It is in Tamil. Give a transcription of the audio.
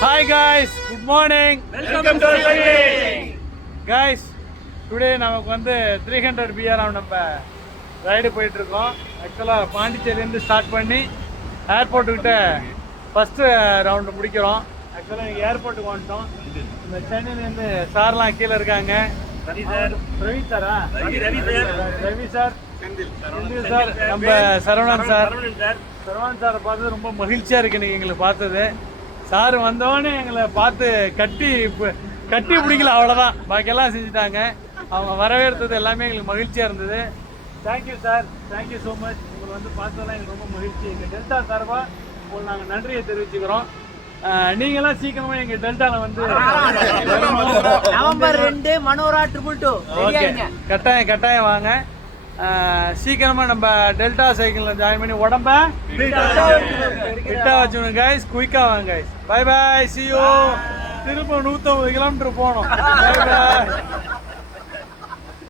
Hi guys, good morning. Welcome to cycling. Guys, today நமக்கு வந்து 300 BRM நம்ம ரைடு போயிட்டு இருக்கோம். ஆக்சுவலாக பாண்டிச்சேரியிலேருந்து ஸ்டார்ட் பண்ணி ஏர்போர்ட் கிட்ட ஃபர்ஸ்ட் ரவுண்டு முடிக்கிறோம். ஆக்சுவலாக இங்கே ஏர்போர்ட்டுக்கு வந்துட்டோம். இந்த சென்னையிலேருந்து சார்லாம் கீழே இருக்காங்க. ரவி சாரா? ரவி சார், செந்தில் சார், நம்ம சரவணன் சார். சரவணன் சாரை பார்த்தது ரொம்ப மகிழ்ச்சியாக இருக்கு இன்னைக்கு எங்களுக்கு பார்த்தது. சார் வந்தோடனே எங்களை பார்த்து கட்டி பிடிக்கல, அவ்வளோதான். பாக்கியெல்லாம் செஞ்சுட்டாங்க. அவங்க வரவேற்றது எல்லாமே எங்களுக்கு மகிழ்ச்சியாக இருந்தது. Thank you sir, thank you so much. உங்களை வந்து பார்த்ததெல்லாம் எங்களுக்கு ரொம்ப மகிழ்ச்சி. எங்கள் டெல்டா சார்பாக உங்களுக்கு நாங்கள் நன்றியை தெரிவிச்சுக்கிறோம். நீங்களாம் சீக்கிரமா எங்க டெல்டால வந்து நவம்பர் 2 மனோரா 222 கட்டாயம் வாங்க. சீக்கிரமா நம்ம டெல்டா சைக்கிள்ல ஜாயின் பண்ணி உடம்ப ஃபிட்டா வச்சுக்கணும் கைஸ். குயிக்கா வாங்க guys. Bye bye, see you. திரும்ப 150 கிலோமீட்டர் போகணும். Bye by.